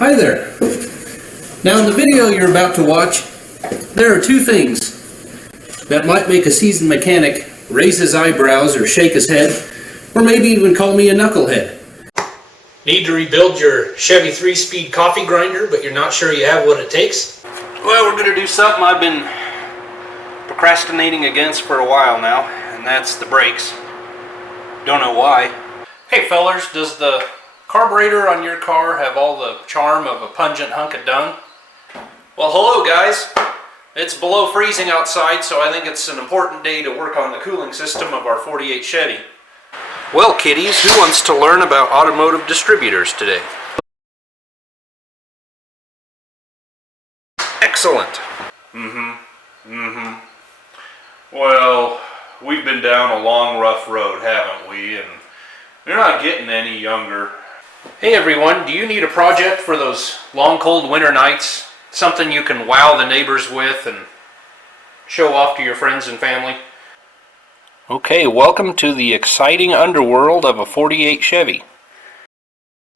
Hi there. Now in the video you're about to watch, there are two things that might make a seasoned mechanic raise his eyebrows or shake his head, or maybe even call me a knucklehead. Need to rebuild your Chevy 3-speed coffee grinder, but you're not sure you have what it takes? Well, we're going to do something I've been procrastinating against for a while now, and that's the brakes. Don't know why. Hey fellers, does the carburetor on your car have all the charm of a pungent hunk of dung? Well, hello guys. It's below freezing outside, so I think it's an important day to work on the cooling system of our 48 Chevy. Well, kiddies, who wants to learn about automotive distributors today? Excellent. Well, we've been down a long, rough road, haven't we? And we're not getting any younger. Hey everyone, do you need a project for those long, cold winter nights? Something you can wow the neighbors with and show off to your friends and family? Okay, welcome to the exciting underworld of a 48 Chevy.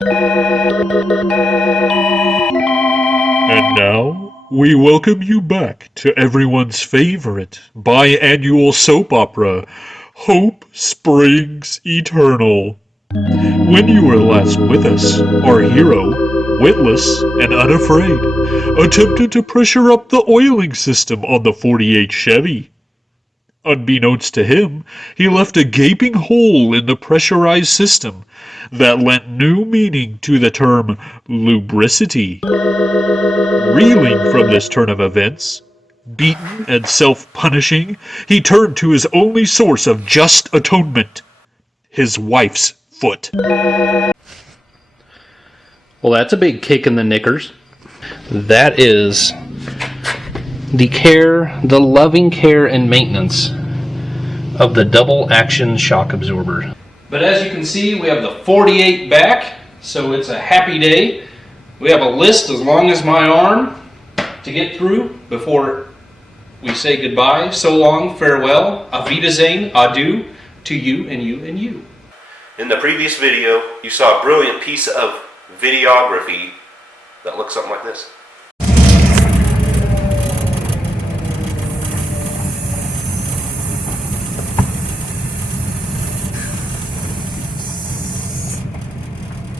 And now, we welcome you back to everyone's favorite biannual soap opera, Hope Springs Eternal. When you were last with us, our hero, witless and unafraid, attempted to pressure up the oiling system on the 48 Chevy. Unbeknownst to him, he left a gaping hole in the pressurized system that lent new meaning to the term lubricity. Reeling from this turn of events, beaten and self-punishing, he turned to his only source of just atonement, his wife's foot. Well, that's a big kick in the knickers. That is the loving care and maintenance of the double action shock absorber. But as you can see, we have the 48 back, so it's a happy day. We have a list as long as my arm to get through before we say goodbye. So long, farewell, auf Wiedersehen, adieu to you and you and you. In the previous video, you saw a brilliant piece of videography that looks something like this.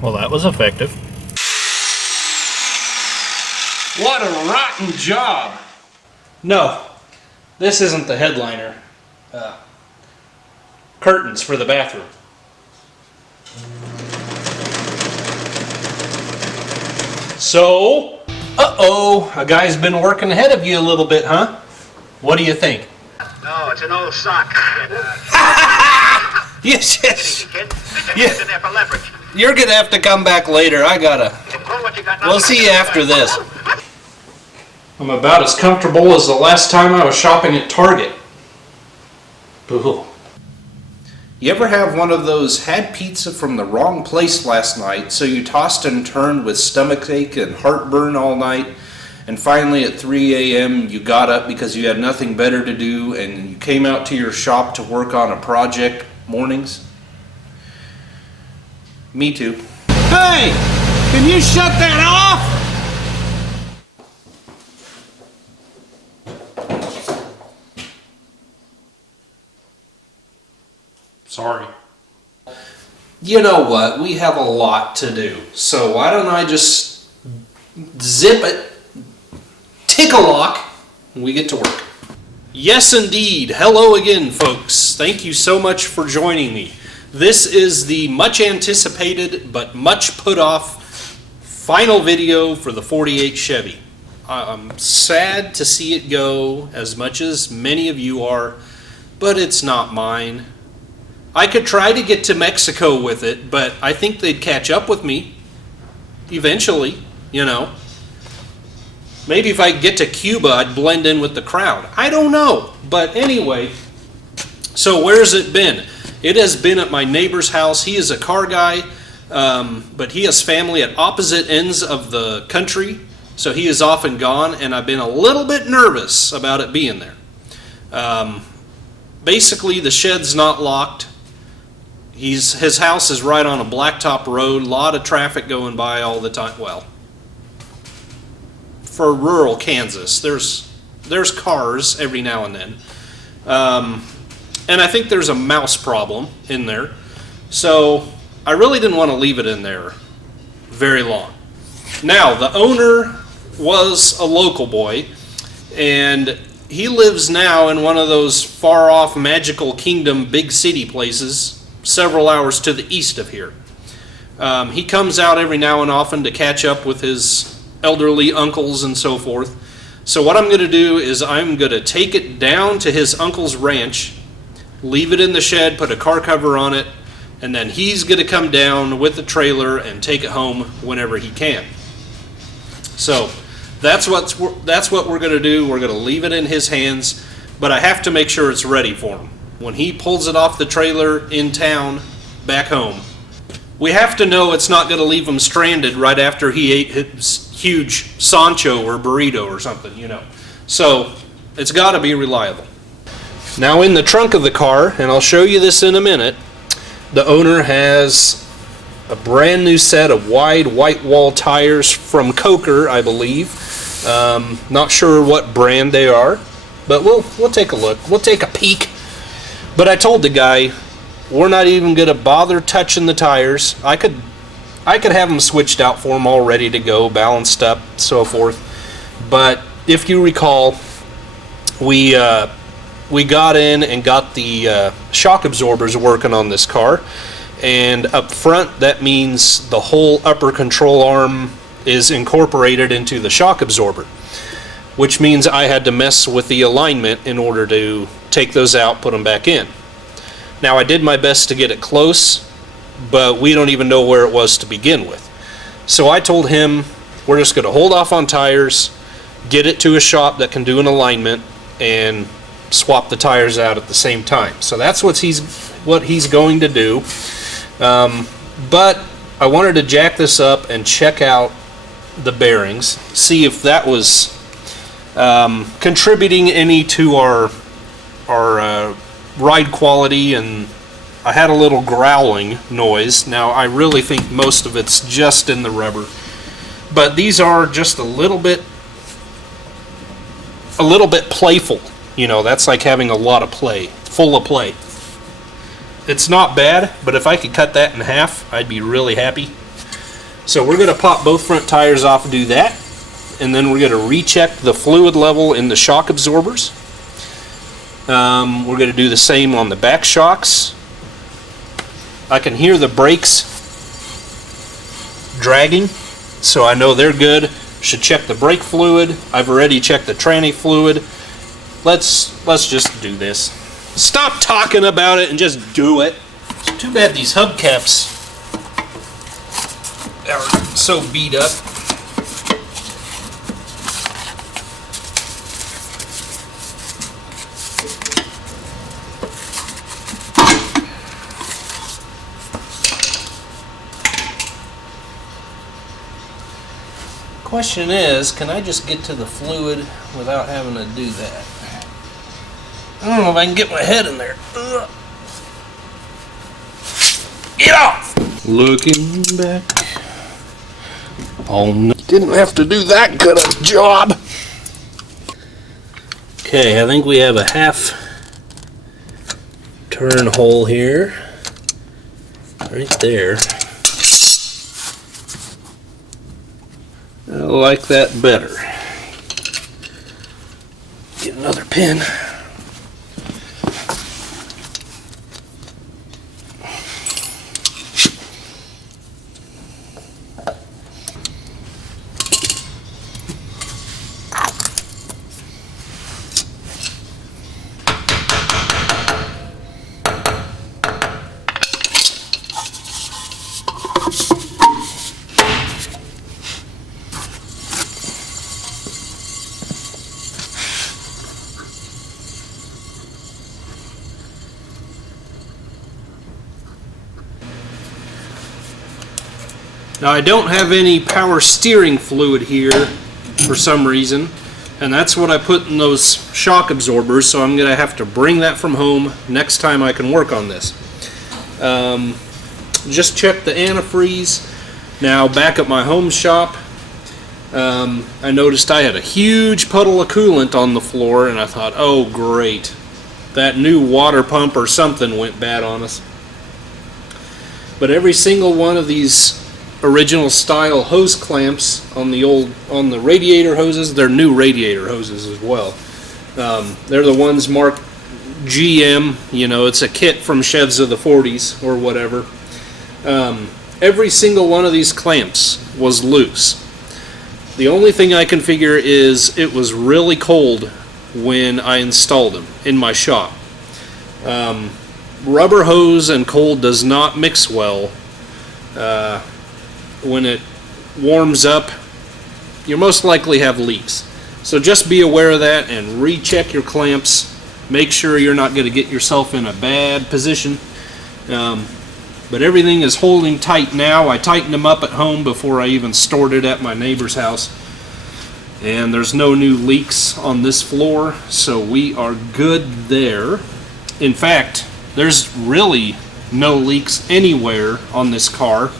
Well, that was effective. What a rotten job! No, this isn't the headliner. Curtains for the bathroom. So, a guy's been working ahead of you a little bit, huh? What do you think? No, it's an old sock. Yes. Yeah. You're gonna have to come back later. We'll see you after this. I'm about as comfortable as the last time I was shopping at Target. Boo. You ever have one of those had pizza from the wrong place last night, so you tossed and turned with stomachache and heartburn all night, and finally at 3 a.m. you got up because you had nothing better to do and you came out to your shop to work on a project mornings? Me too. Hey! Can you shut that off? Sorry. You know what? We have a lot to do. So why don't I just zip it, tick a lock, and we get to work. Yes, indeed. Hello again, folks. Thank you so much for joining me. This is the much anticipated but much put off final video for the 48 Chevy. I'm sad to see it go, as much as many of you are, but it's not mine. I could try to get to Mexico with it, but I think they'd catch up with me eventually, you know. Maybe if I get to Cuba, I'd blend in with the crowd. I don't know. But anyway, so where's it been? It has been at my neighbor's house. He is a car guy, but he has family at opposite ends of the country, so he is often gone, and I've been a little bit nervous about it being there. Basically, the shed's not locked. His house is right on a blacktop road, a lot of traffic going by all the time. Well, for rural Kansas. There's cars every now and then. And I think there's a mouse problem in there. So I really didn't want to leave it in there very long. Now, the owner was a local boy, and he lives now in one of those far off Magical Kingdom big city places several hours to the east of here. He comes out every now and often to catch up with his elderly uncles and so forth. So what I'm going to do is I'm going to take it down to his uncle's ranch, leave it in the shed, put a car cover on it, and then he's going to come down with the trailer and take it home whenever he can. So that's what we're going to do. We're going to leave it in his hands, but I have to make sure it's ready for him. When he pulls it off the trailer in town, back home, we have to know it's not going to leave him stranded right after he ate his huge Sancho or burrito or something, you know. So it's got to be reliable. Now in the trunk of the car, and I'll show you this in a minute, the owner has a brand new set of wide white wall tires from Coker, I believe. Not sure what brand they are, but we'll take a look. We'll take a peek. But I told the guy, we're not even going to bother touching the tires. I could have them switched out for him, all ready to go, balanced up, so forth. But if you recall, we got in and got the shock absorbers working on this car. And up front, that means the whole upper control arm is incorporated into the shock absorber, which means I had to mess with the alignment in order to take those out, put them back in. Now, I did my best to get it close, but we don't even know where it was to begin with. So I told him, we're just going to hold off on tires, get it to a shop that can do an alignment, and swap the tires out at the same time. So that's what he's going to do. But I wanted to jack this up and check out the bearings, see if that was contributing any to our ride quality. And I had a little growling noise. Now I really think most of it's just in the rubber, but these are just a little bit playful. You know, that's like having a lot of play, full of play. It's not bad, but if I could cut that in half, I'd be really happy. So we're going to pop both front tires off and do that. And then we're going to recheck the fluid level in the shock absorbers. We're going to do the same on the back shocks. I can hear the brakes dragging, so I know they're good. Should check the brake fluid. I've already checked the tranny fluid. Let's just do this. Stop talking about it and just do it. It's too bad these hubcaps are so beat up. Question is, can I just get to the fluid without having to do that? I don't know if I can get my head in there. Ugh. Get off! Looking back. Oh no. Didn't have to do that good a job. Okay, I think we have a half turn hole here. Right there. I like that better. Get another pin. Now I don't have any power steering fluid here for some reason, and that's what I put in those shock absorbers, so I'm going to have to bring that from home next time I can work on this. Just check the antifreeze. Now back at my home shop, I noticed I had a huge puddle of coolant on the floor, and I thought, oh great, that new water pump or something went bad on us. But every single one of these original style hose clamps on the radiator hoses, they're new radiator hoses as well. They're the ones marked GM, you know, it's a kit from Chevs of the 40s or whatever. Every single one of these clamps was loose. The only thing I can figure is it was really cold when I installed them in my shop. Rubber hose and cold does not mix well. When it warms up, you'll most likely have leaks. So just be aware of that and recheck your clamps. Make sure you're not going to get yourself in a bad position. But everything is holding tight now. I tightened them up at home before I even stored it at my neighbor's house. And there's no new leaks on this floor, so we are good there. In fact, there's really no leaks anywhere on this car,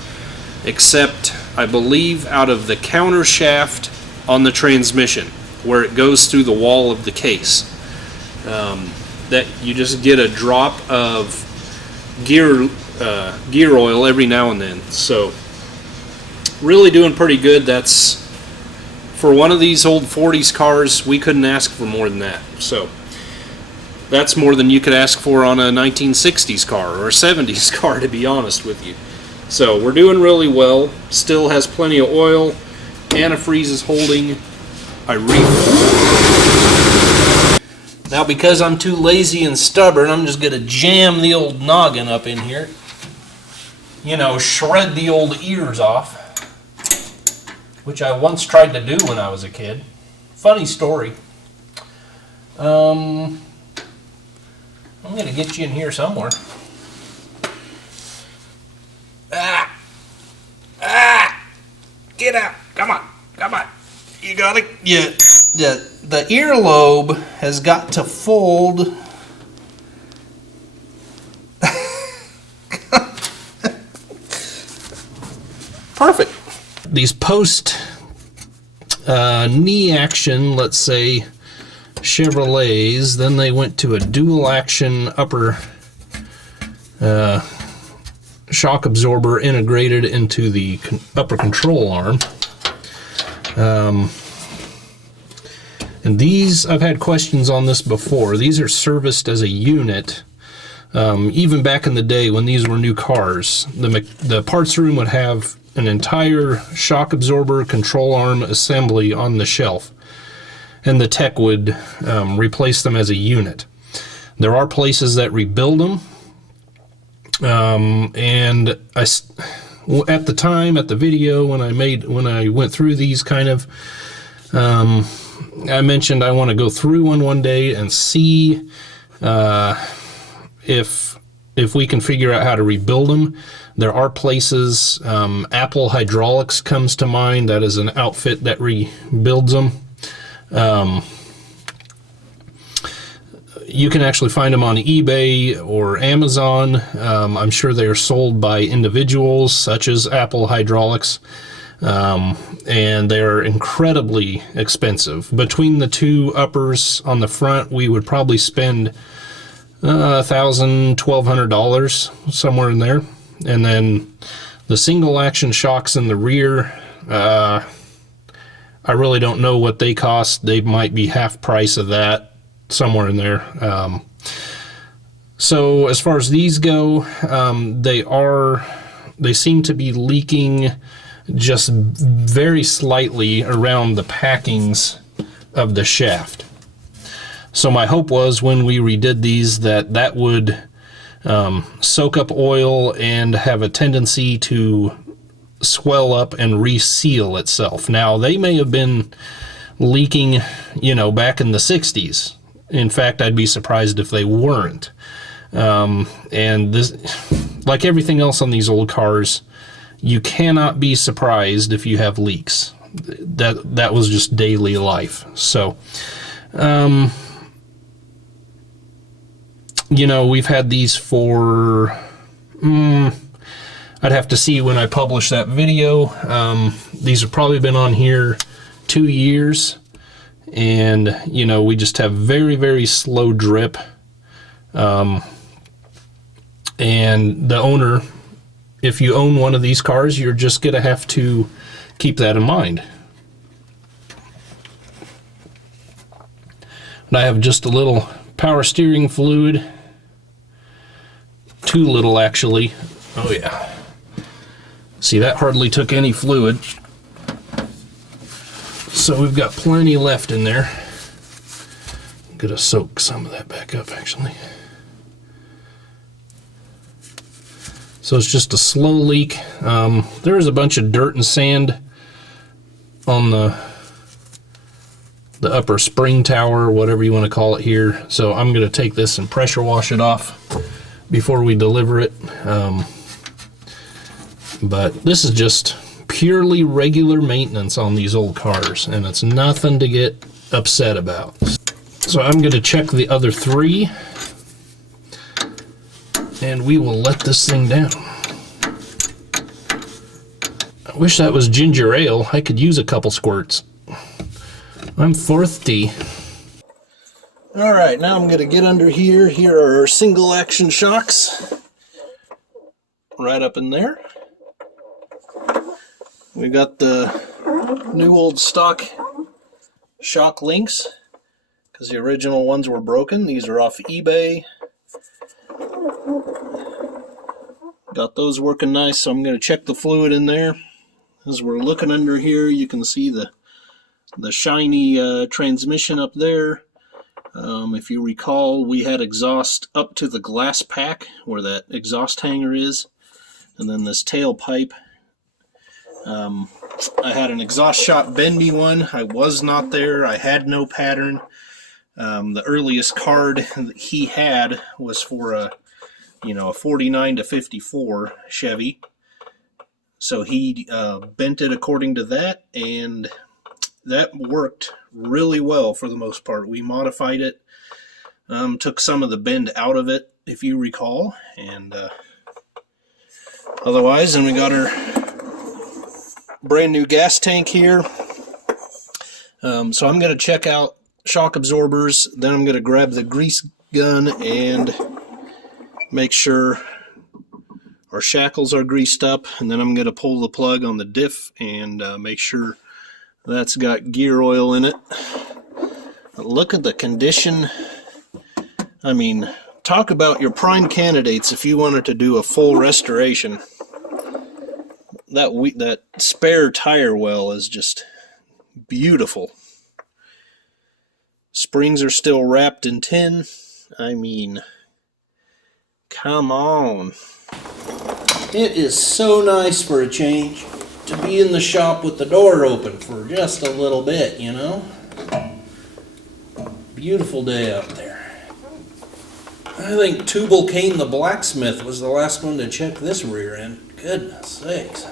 except I believe out of the counter shaft on the transmission, where it goes through the wall of the case. That you just get a drop of gear oil every now and then. So really doing pretty good. That's for one of these old 40s cars, we couldn't ask for more than that. So that's more than you could ask for on a 1960s car or a 70s car, to be honest with you. So we're doing really well. Still has plenty of oil. Antifreeze is holding. Now, because I'm too lazy and stubborn, I'm just going to jam the old noggin up in here. You know, shred the old ears off, which I once tried to do when I was a kid. Funny story. I'm going to get you in here somewhere. Get out. Come on. Come on. You got it. Yeah. The earlobe has got to fold. Perfect. These post knee action, let's say, Chevrolets, then they went to a dual action upper shock absorber integrated into the upper control arm. And these, I've had questions on this before. These are serviced as a unit. Even back in the day when these were new cars, the parts room would have an entire shock absorber control arm assembly on the shelf, and the tech would replace them as a unit. There are places that rebuild them, and at the time, at the video when I went through these kind of, I mentioned I want to go through one day and see if we can figure out how to rebuild them. There are places, Apple Hydraulics comes to mind. That is an outfit that rebuilds them. You can actually find them on eBay or Amazon. I'm sure they are sold by individuals such as Apple Hydraulics. And they're incredibly expensive. Between the two uppers on the front, we would probably spend $1,000, $1,200, somewhere in there. And then the single action shocks in the rear, I really don't know what they cost. They might be half price of that, somewhere in there. So as far as these go, they seem to be leaking just very slightly around the packings of the shaft. So my hope was when we redid these that would soak up oil and have a tendency to swell up and reseal itself. Now, they may have been leaking, back in the 60s. In fact, I'd be surprised if they weren't. And this, like everything else on these old cars, you cannot be surprised if you have leaks. That was just daily life. So, we've had these for, I'd have to see when I publish that video. These have probably been on here 2 years, and you know, we just have very, very slow drip. And the owner, if you own one of these cars, you're just gonna have to keep that in mind. And I have just a little power steering fluid, too little actually. Oh yeah, see, that hardly took any fluid, so we've got plenty left in there. I'm gonna soak some of that back up actually. So it's just a slow leak. There is a bunch of dirt and sand on the upper spring tower, whatever you want to call it here. So I'm going to take this and pressure wash it off before we deliver it. But this is just purely regular maintenance on these old cars, and it's nothing to get upset about. So I'm going to check the other 3, and we will let this thing down. I wish that was ginger ale. I could use a couple squirts. I'm thirsty. All right, now I'm going to get under here. Here are our single action shocks. Right up in there. We got the new old stock shock links, because the original ones were broken. These are off eBay. Got those working nice, so I'm going to check the fluid in there. As we're looking under here, you can see the shiny transmission up there. If you recall, we had exhaust up to the glass pack where that exhaust hanger is, and then this tailpipe. I had an exhaust shop bendy one. I was not there. I had no pattern. The earliest card that he had was for a 49 to 54 Chevy. So he bent it according to that, and that worked really well for the most part. We modified it, took some of the bend out of it, if you recall, and otherwise, then we got our brand new gas tank here. So I'm going to check out shock absorbers, then I'm going to grab the grease gun and make sure our shackles are greased up, and then I'm going to pull the plug on the diff and make sure that's got gear oil in it. Look at the condition. I mean, talk about your prime candidates if you wanted to do a full restoration. That spare tire well is just beautiful. Springs are still wrapped in tin. I mean, come on. It is so nice for a change to be in the shop with the door open for just a little bit, you know? Beautiful day out there. I think Tubal Cain the blacksmith was the last one to check this rear end. Goodness sakes.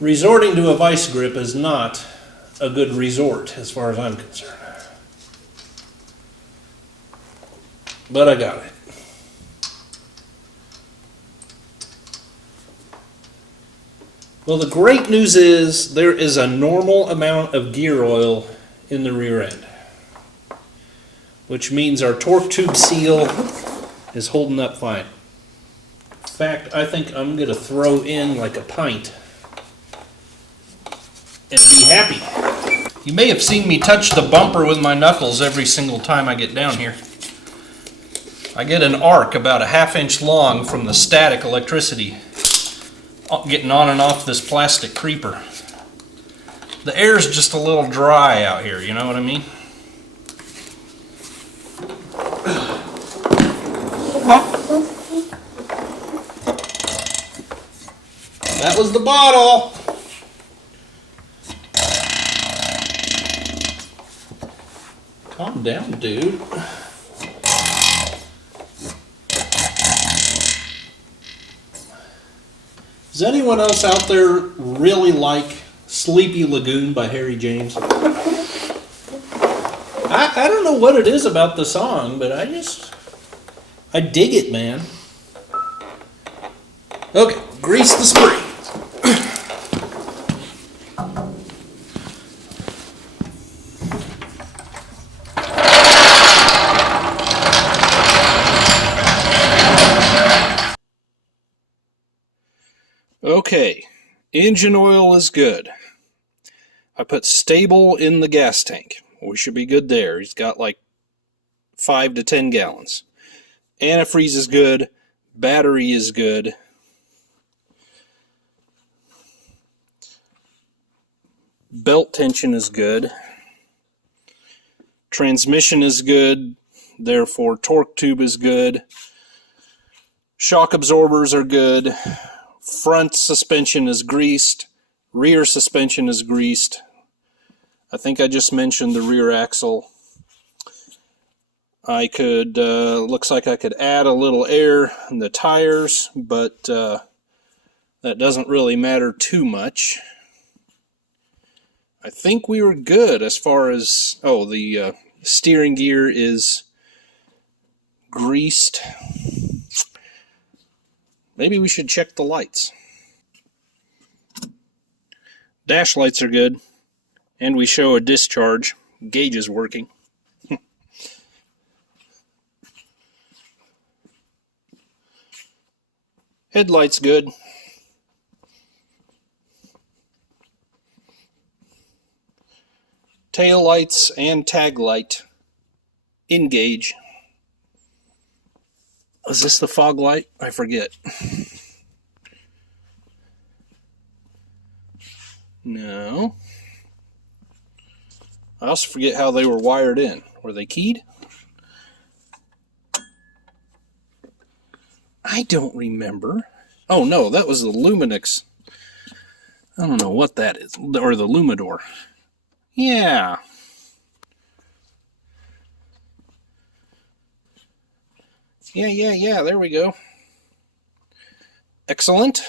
Resorting to a vice grip is not a good resort as far as I'm concerned. But I got it. Well, the great news is there is a normal amount of gear oil in the rear end, which means our torque tube seal is holding up fine. In fact, I think I'm going to throw in like a pint and be happy. You may have seen me touch the bumper with my knuckles every single time I get down here. I get an arc about a ½ inch long from the static electricity getting on and off this plastic creeper. The air's just a little dry out here, you know what I mean? That was the bottle. Calm down, dude. Does anyone else out there really like Sleepy Lagoon by Harry James? I don't know what it is about the song, but I dig it, man. Okay, grease the spring. Okay, engine oil is good. I put stable in the gas tank. We should be good there. He's got like 5 to 10 gallons. Antifreeze is good. Battery is good. Belt tension is good. Transmission is good. Therefore, torque tube is good. Shock absorbers are good. Front suspension is greased. Rear suspension is greased. I think I just mentioned the rear axle. I could, looks like I could add a little air in the tires, but that doesn't really matter too much. I think we were good as far as, the steering gear is greased. Maybe we should check the lights. Dash lights are good, and we show a discharge. Gauge is working. Headlights good. Tail lights and tag light engage. Was this the fog light? I forget. No. I also forget how they were wired in. Were they keyed? I don't remember. Oh no, that was the Luminix. I don't know what that is. Or the Lumador. Yeah. Yeah, there we go. Excellent.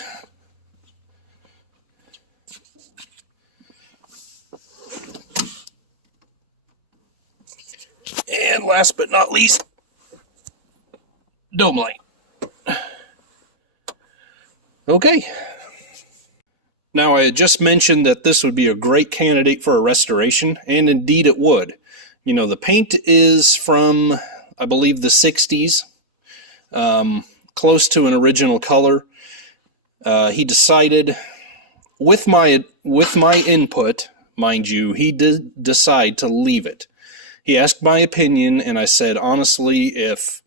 And last but not least, dome light. Okay. Now, I had just mentioned that this would be a great candidate for a restoration, and indeed it would. You know, the paint is from, I believe, the 60s, close to an original color. He decided, with my input, mind you, he did decide to leave it. He asked my opinion, and I said, honestly, if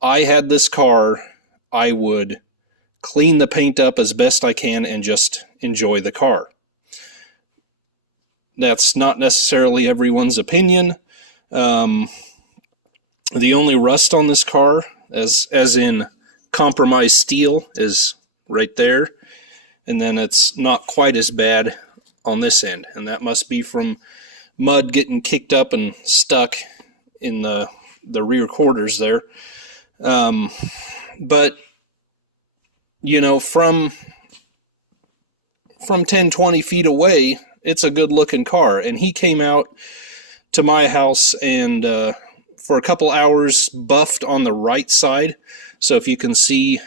I had this car, I would clean the paint up as best I can and just enjoy the car. That's not necessarily everyone's opinion. The only rust on this car, as in compromised steel, is right there. And then it's not quite as bad on this end. And that must be from mud getting kicked up and stuck in the rear quarters there. But you know, from 10, 20 feet away, it's a good looking car. And he came out to my house and for a couple hours buffed on the right side. So if you can see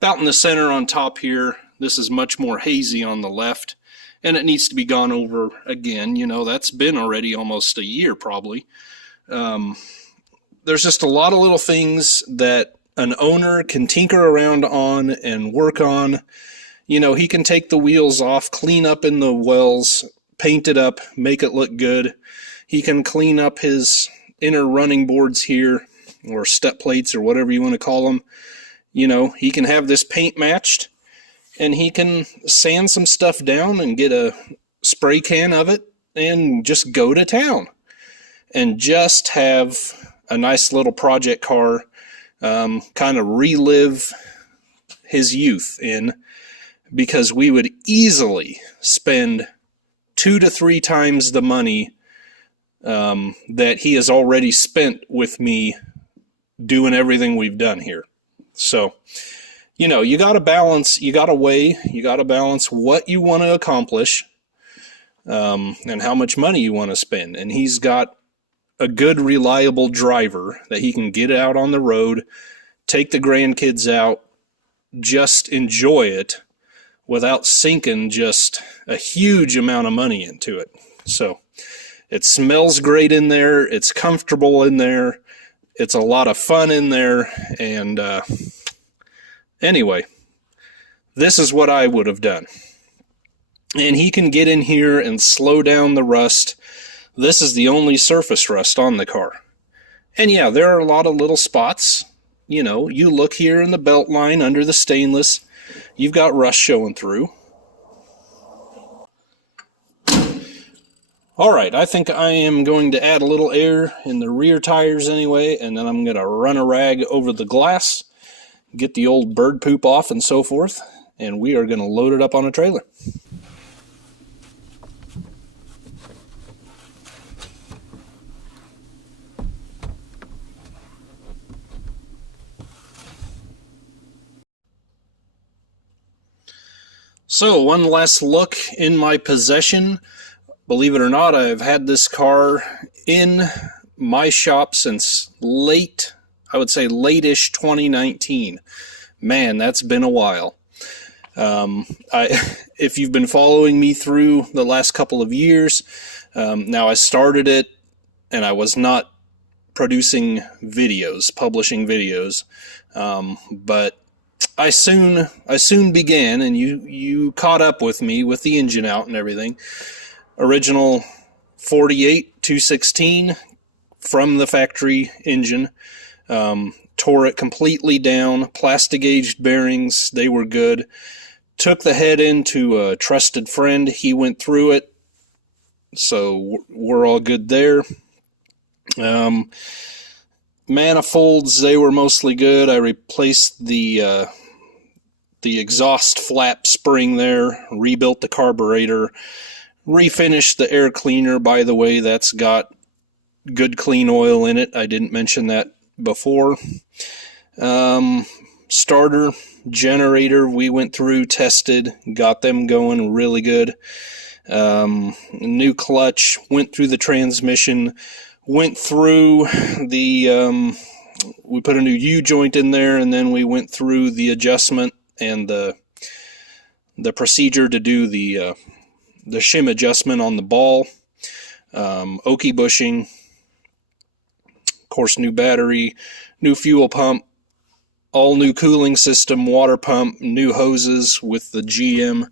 about in the center on top here, this is much more hazy on the left. And it needs to be gone over again. You know, that's been already almost a year probably. There's just a lot of little things that an owner can tinker around on and work on. You know, he can take the wheels off, clean up in the wells, paint it up, make it look good. He can clean up his inner running boards here, or step plates, or whatever you want to call them. You know, he can have this paint matched, and he can sand some stuff down and get a spray can of it and just go to town and just have a nice little project car, kind of relive his youth in, because we would easily spend 2 to 3 times the money that he has already spent with me doing everything we've done here. So, you know, you got to balance, you got to weigh, you got to balance what you want to accomplish and how much money you want to spend. And he's got a good, reliable driver that he can get out on the road, take the grandkids out, just enjoy it without sinking just a huge amount of money into it. So it smells great in there. It's comfortable in there. It's a lot of fun in there. And anyway, this is what I would have done. And he can get in here and slow down the rust. This is the only surface rust on the car. And yeah, there are a lot of little spots. You know, you look here in the belt line under the stainless, you've got rust showing through. Alright, I think I am going to add a little air in the rear tires anyway, and then I'm going to run a rag over the glass, get the old bird poop off and so forth, and we are going to load it up on a trailer. So, one last look in my possession. Believe it or not, I've had this car in my shop since I would say late-ish 2019. Man, that's been a while. If you've been following me through the last couple of years, now I started it and I was not producing videos, publishing videos, but I soon began, and you caught up with me with the engine out and everything. Original 48 216 from the factory engine. Tore it completely down. Plastic aged bearings, they were good. Took the head into a trusted friend. He went through it, so we're all good there. Manifolds, they were mostly good. I replaced the exhaust flap spring there, rebuilt the carburetor, refinished the air cleaner. By the way, that's got good clean oil in it. I didn't mention that before. Starter, generator, we went through, tested, got them going really good. New clutch, went through the transmission, went through the, we put a new U-joint in there, and then we went through the adjustment and the procedure to do the shim adjustment on the ball. Okie bushing, of course, new battery, new fuel pump, all new cooling system, water pump, new hoses with the GM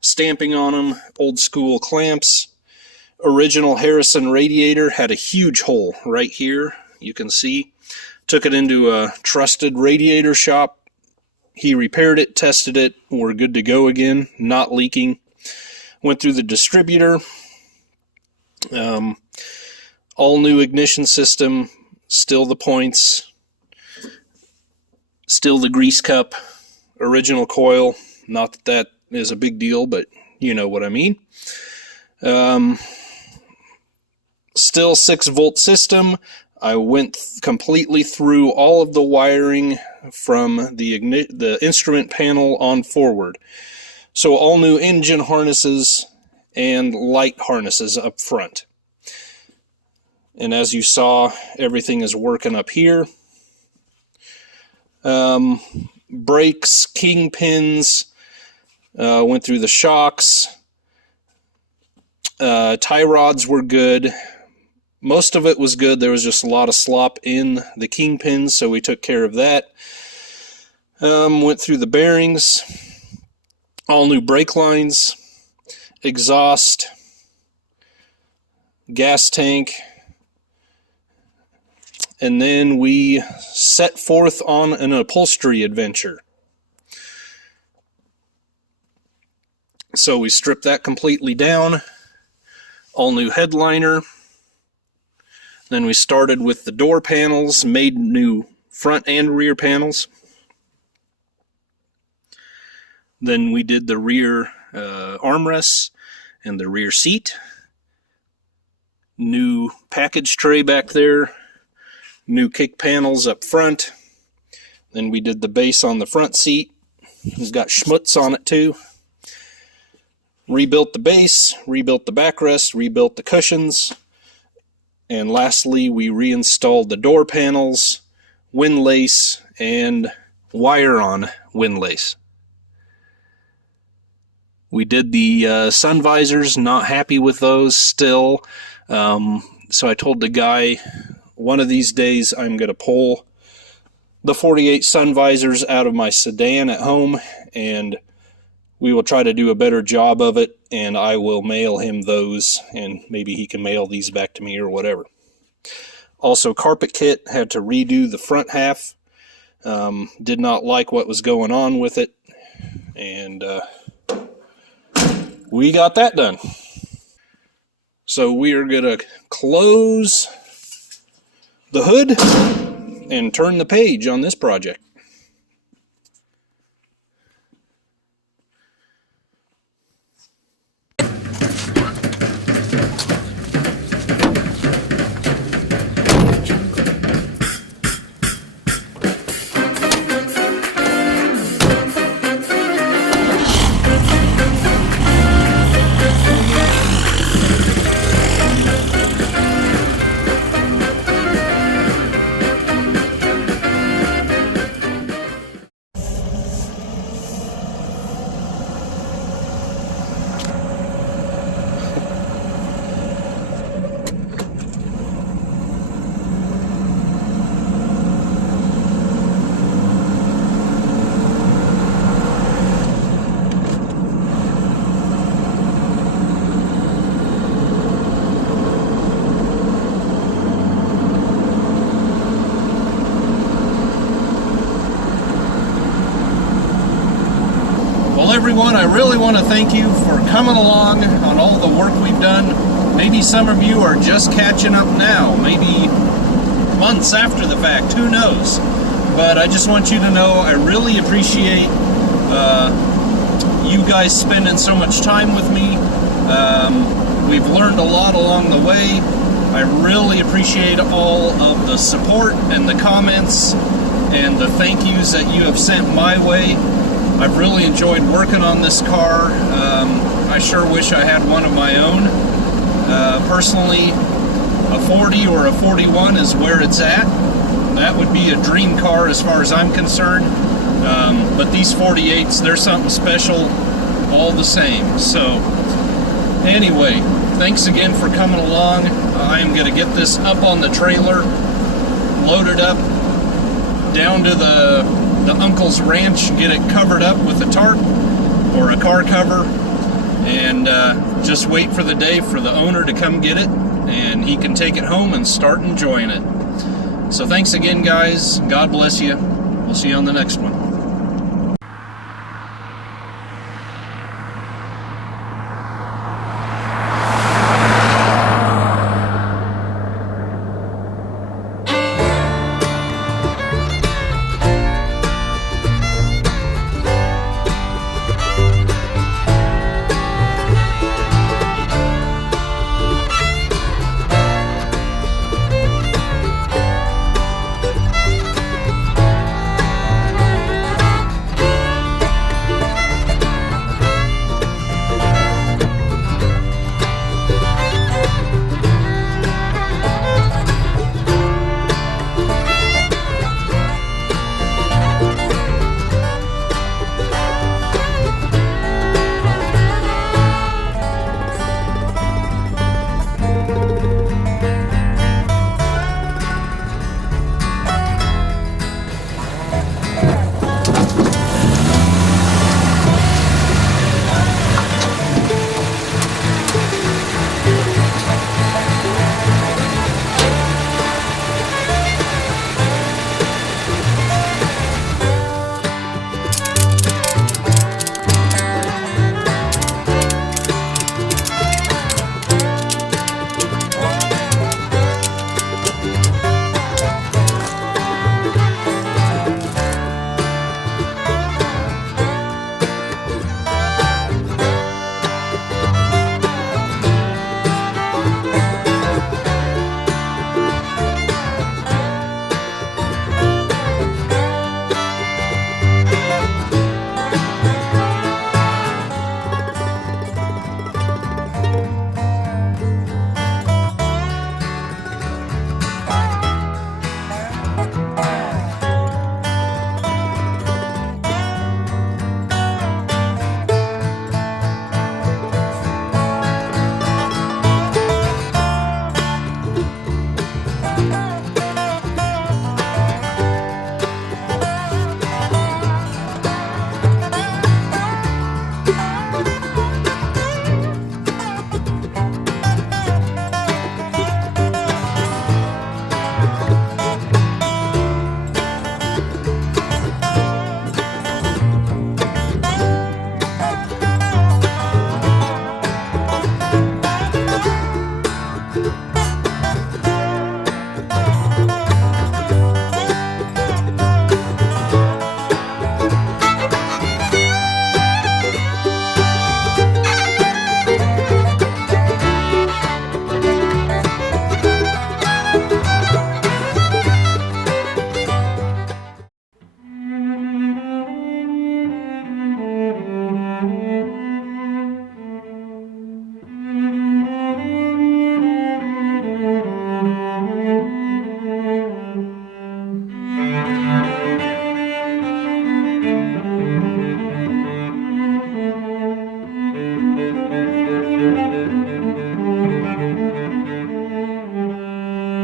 stamping on them, old school clamps. Original Harrison radiator had a huge hole right here, you can see. Took it into a trusted radiator shop. He repaired it, tested it, we're good to go again, not leaking. Went through the distributor. All new ignition system, still the points, still the grease cup, original coil. Not that that is a big deal, but you know what I mean. Still 6-volt system. I went completely through all of the wiring from the instrument panel on forward. So all new engine harnesses and light harnesses up front. And as you saw, everything is working up here. Brakes, kingpins, went through the shocks. Tie rods were good. Most of it was good. There was just a lot of slop in the kingpins, so we took care of that. Went through the bearings. All new brake lines, exhaust, gas tank, and then we set forth on an upholstery adventure. So we stripped that completely down, all new headliner. Then we started with the door panels, made new front and rear panels. Then we did the rear armrests and the rear seat. New package tray back there. New kick panels up front. Then we did the base on the front seat. It's got schmutz on it too. Rebuilt the base, rebuilt the backrest, rebuilt the cushions. And lastly, we reinstalled the door panels, windlace, and wire on windlace. We did the sun visors, not happy with those still. So I told the guy, one of these days I'm going to pull the 48 sun visors out of my sedan at home, and we will try to do a better job of it, and I will mail him those, and maybe he can mail these back to me or whatever. Also, carpet kit, had to redo the front half. Did not like what was going on with it, and we got that done. So we are going to close the hood and turn the page on this project. Well, everyone, I really want to thank you for coming along on all the work we've done. Maybe some of you are just catching up now, maybe months after the fact, who knows? But I just want you to know I really appreciate you guys spending so much time with me. We've learned a lot along the way. I really appreciate all of the support and the comments and the thank yous that you have sent my way. I've really enjoyed working on this car. I sure wish I had one of my own. Personally, a 40 or a 41 is where it's at. That would be a dream car as far as I'm concerned. But these 48s, they're something special all the same. So anyway, thanks again for coming along. I am going to get this up on the trailer, loaded up, down to the uncle's ranch, get it covered up with a tarp or a car cover, and just wait for the day for the owner to come get it, and he can take it home and start enjoying it. So thanks again, guys. God bless you. We'll see you on the next one.